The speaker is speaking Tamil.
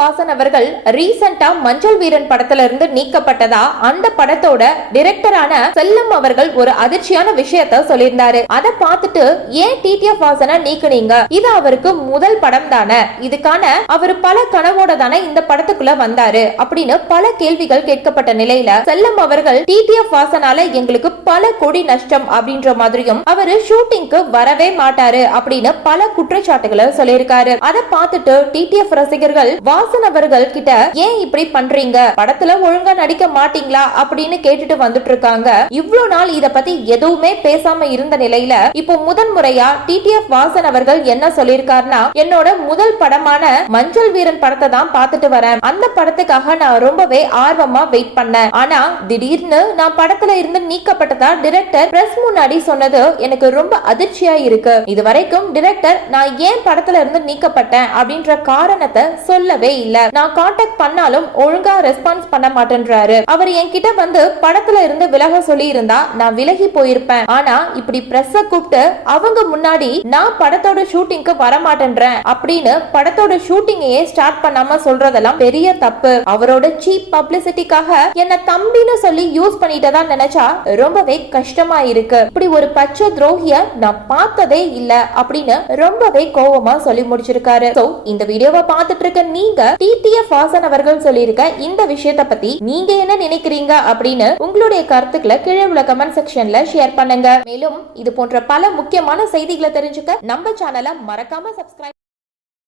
வாசன் அவர்கள் ரீசெண்டா மஞ்சள் வீரன் படத்துல இருந்து நீக்கப்பட்டதா அந்த படத்தோட டைரக்டரான செல்லம் அவர்கள் ஒரு அதிர்ச்சியான விஷயத்த சொல்லியிருந்தாரு. அதை பார்த்துட்டு ஏன் டிடிஎஃப் வாசனை நீக்குனீங்க, இது அவருக்கு முதல் படம் தானே, இதுக்கான அவர் பல கனவோட தானே இந்த படத்துக்குள்ள வந்தாரு அப்படின்னு பல கேள்விகள் கேட்கப்பட்ட நிலையில செல்லம் அவர்கள் டிடிஎஃப் வாசனால எங்களுக்கு பல கோடி நஷ்டம் அப்படின்ற மாதிரியும் அவரு ஷூட்டிங்க்கு வரவே மாட்டாரு அப்படின்னு பல குற்றச்சாட்டுகளை சொல்லியிருக்காரு. அதை பார்த்துட்டு டிடிஎஃப் ரசிகர்கள் வாசன் அவர்கள் கிட்ட ஏன் இப்படி பண்றீங்க, படத்துல ஒழுங்கா நடிக்க மாட்டீங்களா அப்படின்னு கேட்டுட்டு வந்துட்டு இருக்காங்க. இவ்வளவு நாள் இத பத்தி எதுவுமே பேசாம இருந்த நிலையில இப்போ முதன்முறையா டிடிஎஃப் வாசன் அவர்கள் என்ன சொல்லியிருக்காருன்னா, என்னோட முதல் படமான மஞ்சள் வீரன் படத்தை தான் பார்த்துட்டு வரேன், அந்த படத்துக்காக நான் ரொம்பவே ஆர்வமா வெயிட் பண்ணேன், ஆனா திடீர்னு நான் படத்துல இருந்து நீக்கப்பட்டதா டைரக்டர் பிரஸ் முன்னாடி சொன்னது எனக்கு ரொம்ப அதிர்ச்சியா இருக்கு. இதுவரைக்கும் டைரக்டர் நான் ஏன் படத்துல இருந்து நீக்கப்பட்டேன் அப்படின்ற காரணத்தை சொல்லவே இல்ல, நான் கான்டாக்ட் பண்ணாலும் ஒழுங்கா ரெஸ்பான்ஸ் பண்ண மாட்டேன்றாரு. அவர் என்கிட்ட வந்து படத்துல இருந்து விலக சொல்லி இருந்தா நான் விலகி போயிருப்பேன், ஆனா இப்படி பிரஸ் கூப்பிட்டு அவங்க முன்னாடி நான் படத்தோட ஷூட்டிங்க்கு வர மாட்டேன்றேன் அப்படின்னு படத்தோட ஷூட்டிங்கையே ஸ்டார்ட் பண்ணாம சொல்றதெல்லாம் பெரிய தப்பு. அவரோட சீப் பப்ளிசிட்டிக்காக என்ன தம்பின்னு சொல்லி யூஸ் பண்ணிட்டதா நினைச்சா ரொம்பவே கஷ்டமா இருக்கு. இப்படி ஒரு பச்சை துரோகிய நான் பார்த்ததே இல்ல அப்படின்னு ரொம்பவே கோவமா சொல்லி முடிச்சிருக்காரு. சோ இந்த வீடியோவை பார்த்துட்டு இருக்க நீங்க டிடிஎஃப் வாசன் அவர்கள் சொல்லியிருக்க இந்த விஷயத்தை பத்தி நீங்க என்ன நினைக்கிறீங்க அப்படின்னு உங்களுடைய கருத்துக்களை கீழே உள்ள கமெண்ட் செக்ஷன்ல ஷேர் பண்ணுங்க. மேலும் இது போன்ற பல முக்கியமான செய்திகளை தெரிஞ்சுக்க நம்ம சேனலை மறக்காம சப்ஸ்கிரைப்